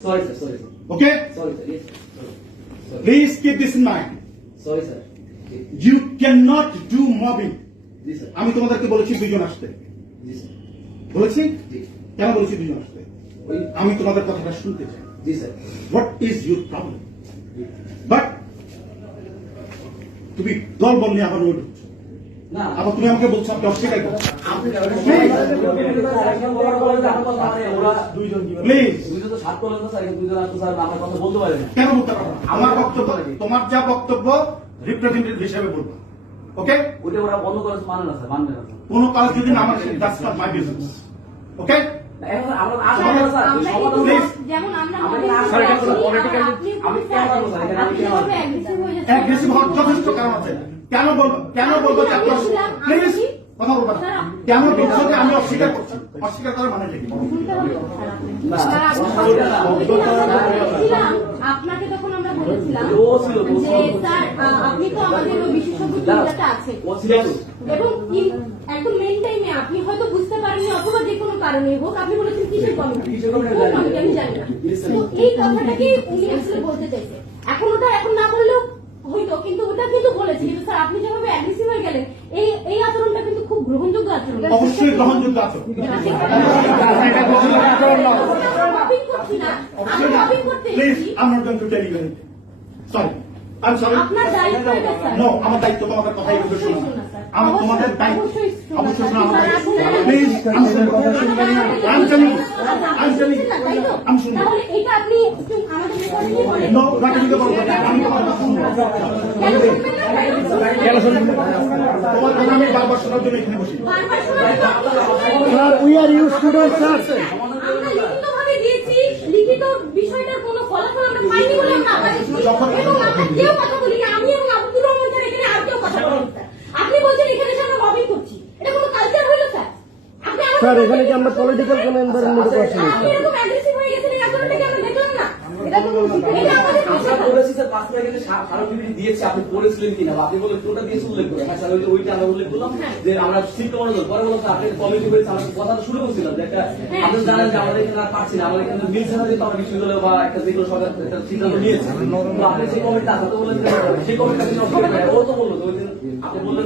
Sorry, sir. Sorry, sir. Okay? Sorry, sir. Yes, sir. Sorry. Please keep this in mind. Sorry, sir. You cannot do mobbing. জি sir আমি তোমাদেরকে বলেছি দুজন আসতে জি sir বলেছি জি কেন বলেছি দুজন আসতে ওই আমি তোমাদের কথাটা শুনতে চাই জি sir what is your problem but তুমি দল বল নিয়ে আবার রোড না আবার তুমি আমাকে বলছো আপনি অস্বীকার কেন বলতে পারব আমার বক্তব্য তোমার যা বক্তব্য রিপ্রেজেন্টেটিভ হিসেবে বলব। ওকে ওটা ওরা বন্ধ করেছে মানে না স্যার মানবে না কোনো কাজ যদি না মানে that's not my business okay. যেমন আমরা কোনো বলব? অ্যাগ্রেসিভ হওয়ার যথেষ্ট কারণ আছে? কেন কেন যে আপনি প্লিজ কথা না। কেন বলছো যে আমি অস্বীকার করছি? অস্বীকার করার মানে কি? আপনাকে তখন আমরা বলেছিলাম যে স্যার আপনি তো আমাদের বিশেষজ্ঞ না, এবং একদম মেন টাইমে আপনি হয়তো বুঝতে পারেননি অথবা যে কোনো কারণে হোক আপনি বলেছেন কিসের কমিটি আমি জানি না। এই কথাটাকে উনি আসলে বলতে চাইছে। এখন ওটা এখন না বললেও হইতো কিন্তু ওটা কিন্তু বলেছে। কিন্তু স্যার আপনি যেভাবে অ্যাগ্রেসিভ হয়ে গেলেন এই এই আচরণটা কিন্তু খুব গ্রহণযোগ্য আচরণ। অবশ্যই গ্রহণযোগ্য আছে Mobbing করছি না। আমি mobbing করতে please I am not going to tell you sorry I am sorry আপনার দায়িত্ব এটা স্যার নো আমার দায়িত্ব তোমাদের কথাই বলতে অবশ্যই শোনো শোনা, স্যার। আমার তোমাদের দায়িত্ব অবশ্যই শোনা, স্যার। প্লিজ আমি শুনব telling you. তাই তো? আমি শুনব। তাহলে এটা আপনি আমাদের রেকর্ডিং এ বলেন। নো রাখতে বলব আমি কথা শুনব কেন? তোমার কথা আমি বারবার শোনার জন্য এখানে বসি বারবার তো আপনি সমস্যা Sir, we are used to that, sir. আমরা লিখিতভাবে দিয়েছি লিখিত বিষয়টার কোনো ফলাফল আমরা পাইনি বলে আমরা আবার এসেছি যখন- এবং আমরা কেউ কথা বলি না আমি এবং আব্দুর রহমান স্যার এখানে আর কেউ কথা বলেন স্যার আপনি বলছেন এখানে এসে আমরা লবিং করছি এটা কোনো কালচার হইল স্যার আপনি আমাদের স্যার এখানে কি আমরা পলিটিক্যাল কোন এনভায়রনমেন্টে হয়ে বলেছি হ্যাঁ কথা তো শুরু করছিলাম যে একটা আপনি জানেন যে আমাদের এখানে আর পারছি না আমাদের এখানে মিলছে না যেহেতু আমরা বিশ্ববিদ্যালয় বা একটা যে কোনো সরকার একটা সিদ্ধান্ত নিয়েছে। তো আপনি সেই কমিটি আছে তো বলেন যে সেই কমিটিটা কিছু অসুবিধা নেই। ও তো বলল যে ওই আপনি বললেন